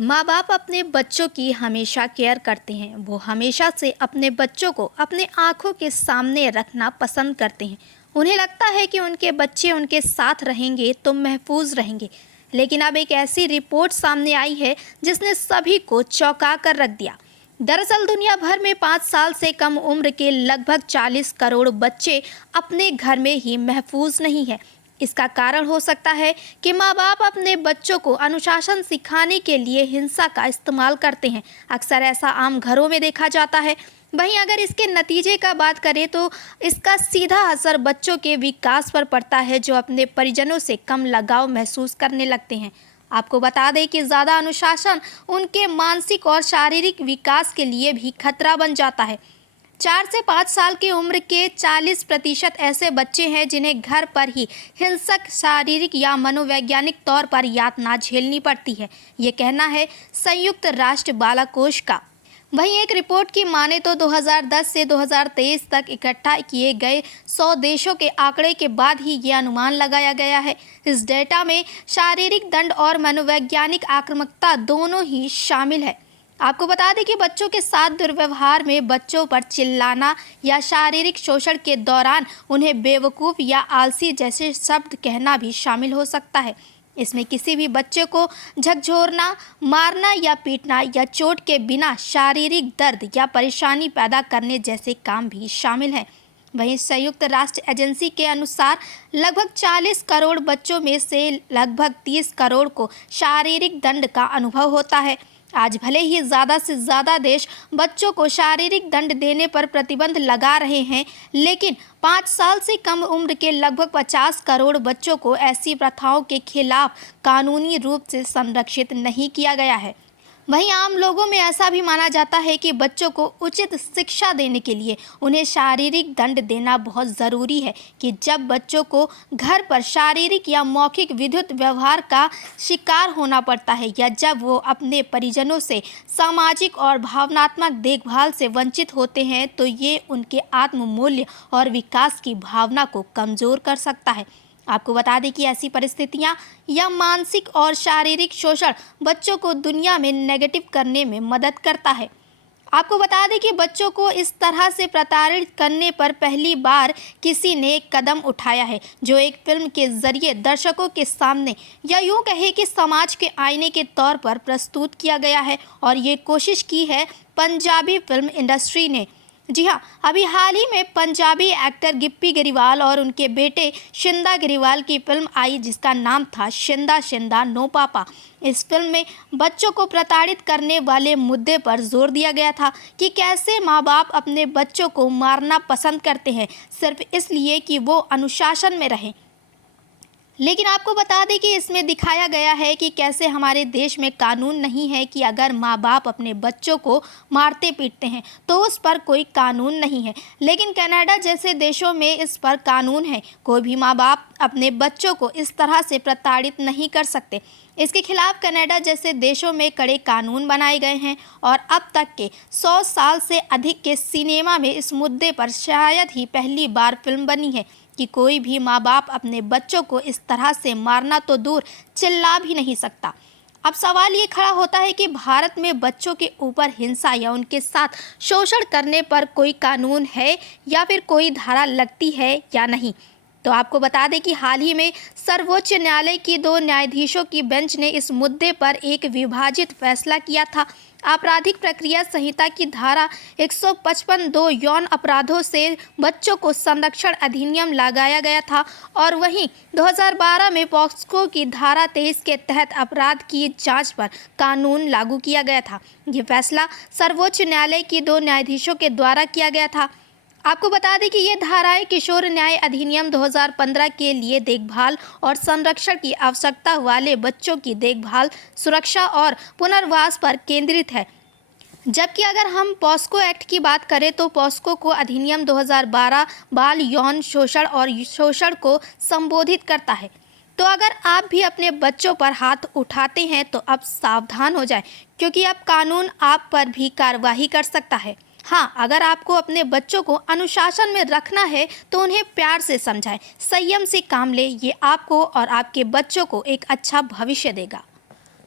माँ बाप अपने बच्चों की हमेशा केयर करते हैं। वो हमेशा से अपने बच्चों को अपने आँखों के सामने रखना पसंद करते हैं। उन्हें लगता है कि उनके बच्चे उनके साथ रहेंगे तो महफूज रहेंगे। लेकिन अब एक ऐसी रिपोर्ट सामने आई है जिसने सभी को चौंका कर रख दिया। दरअसल दुनिया भर में 5 साल से कम उम्र के लगभग 40 करोड़ बच्चे अपने घर में ही महफूज नहीं हैं। इसका कारण हो सकता है कि माँ बाप अपने बच्चों को अनुशासन सिखाने के लिए हिंसा का इस्तेमाल करते हैं। अक्सर ऐसा आम घरों में देखा जाता है। वहीं अगर इसके नतीजे का बात करें तो इसका सीधा असर बच्चों के विकास पर पड़ता है, जो अपने परिजनों से कम लगाव महसूस करने लगते हैं। आपको बता दें कि ज़्यादा अनुशासन उनके मानसिक और शारीरिक विकास के लिए भी खतरा बन जाता है। 4 से 5 साल की उम्र के 40% ऐसे बच्चे हैं जिन्हें घर पर ही हिंसक शारीरिक या मनोवैज्ञानिक तौर पर यातना झेलनी पड़ती है। ये कहना है संयुक्त राष्ट्र बालाकोष का। वहीं एक रिपोर्ट की माने तो 2010 से 2023 तक इकट्ठा किए गए 100 देशों के आंकड़े के बाद ही ये अनुमान लगाया गया है। इस डेटा में शारीरिक दंड और मनोवैज्ञानिक आक्रामकता दोनों ही शामिल है। आपको बता दें कि बच्चों के साथ दुर्व्यवहार में बच्चों पर चिल्लाना या शारीरिक शोषण के दौरान उन्हें बेवकूफ़ या आलसी जैसे शब्द कहना भी शामिल हो सकता है। इसमें किसी भी बच्चे को झकझोरना, मारना या पीटना या चोट के बिना शारीरिक दर्द या परेशानी पैदा करने जैसे काम भी शामिल हैं। वहीं संयुक्त राष्ट्र एजेंसी के अनुसार लगभग 40 करोड़ बच्चों में से लगभग 30 करोड़ को शारीरिक दंड का अनुभव होता है। आज भले ही ज़्यादा से ज़्यादा देश बच्चों को शारीरिक दंड देने पर प्रतिबंध लगा रहे हैं, लेकिन 5 साल से कम उम्र के लगभग 50 करोड़ बच्चों को ऐसी प्रथाओं के खिलाफ कानूनी रूप से संरक्षित नहीं किया गया है। वहीं आम लोगों में ऐसा भी माना जाता है कि बच्चों को उचित शिक्षा देने के लिए उन्हें शारीरिक दंड देना बहुत ज़रूरी है कि जब बच्चों को घर पर शारीरिक या मौखिक विद्युत व्यवहार का शिकार होना पड़ता है या जब वो अपने परिजनों से सामाजिक और भावनात्मक देखभाल से वंचित होते हैं, तो ये उनके आत्ममूल्य और विकास की भावना को कमज़ोर कर सकता है। आपको बता दें कि ऐसी परिस्थितियां या मानसिक और शारीरिक शोषण बच्चों को दुनिया में नेगेटिव करने में मदद करता है। आपको बता दें कि बच्चों को इस तरह से प्रताड़ित करने पर पहली बार किसी ने एक कदम उठाया है, जो एक फिल्म के जरिए दर्शकों के सामने या यूं कहे कि समाज के आईने के तौर पर प्रस्तुत किया गया है। और ये कोशिश की है पंजाबी फिल्म इंडस्ट्री ने। जी हाँ, अभी हाल ही में पंजाबी एक्टर गिप्पी गरीवाल और उनके बेटे शिंदा गरीवाल की फिल्म आई, जिसका नाम था शिंदा शिंदा नो पापा। इस फिल्म में बच्चों को प्रताड़ित करने वाले मुद्दे पर जोर दिया गया था कि कैसे माँ बाप अपने बच्चों को मारना पसंद करते हैं सिर्फ इसलिए कि वो अनुशासन में रहें। लेकिन आपको बता दें कि इसमें दिखाया गया है कि कैसे हमारे देश में कानून नहीं है कि अगर माँ बाप अपने बच्चों को मारते पीटते हैं तो उस पर कोई कानून नहीं है, लेकिन कनाडा जैसे देशों में इस पर कानून है। कोई भी माँ बाप अपने बच्चों को इस तरह से प्रताड़ित नहीं कर सकते। इसके खिलाफ कनाडा जैसे देशों में कड़े कानून बनाए गए हैं और अब तक के 100 साल से अधिक के सिनेमा में इस मुद्दे पर शायद ही पहली बार फिल्म बनी है कि कोई भी माँ बाप अपने बच्चों को इस तरह से मारना तो दूर चिल्ला भी नहीं सकता। अब सवाल ये खड़ा होता है कि भारत में बच्चों के ऊपर हिंसा या उनके साथ शोषण करने पर कोई कानून है या फिर कोई धारा लगती है या नहीं। तो आपको बता दें कि हाल ही में सर्वोच्च न्यायालय की 2 न्यायाधीशों की बेंच ने इस मुद्दे पर एक विभाजित फैसला किया था। आपराधिक प्रक्रिया संहिता की धारा 155(2) यौन अपराधों से बच्चों को संरक्षण अधिनियम लगाया गया था और वहीं 2012 में पॉक्सो की धारा 23 के तहत अपराध की जांच पर कानून लागू किया गया था। ये फैसला सर्वोच्च न्यायालय की 2 न्यायाधीशों के द्वारा किया गया था। आपको बता दें कि ये धाराएं किशोर न्याय अधिनियम 2015 के लिए देखभाल और संरक्षण की आवश्यकता वाले बच्चों की देखभाल, सुरक्षा और पुनर्वास पर केंद्रित है। जबकि अगर हम पॉस्को एक्ट की बात करें तो पॉस्को को अधिनियम 2012 बाल यौन शोषण और शोषण को संबोधित करता है। तो अगर आप भी अपने बच्चों पर हाथ उठाते हैं तो अब सावधान हो जाएं, क्योंकि अब कानून आप पर भी कार्रवाई कर सकता है। हाँ, अगर आपको अपने बच्चों को अनुशासन में रखना है तो उन्हें प्यार से समझाएं, संयम से काम लें। ये आपको और आपके बच्चों को एक अच्छा भविष्य देगा।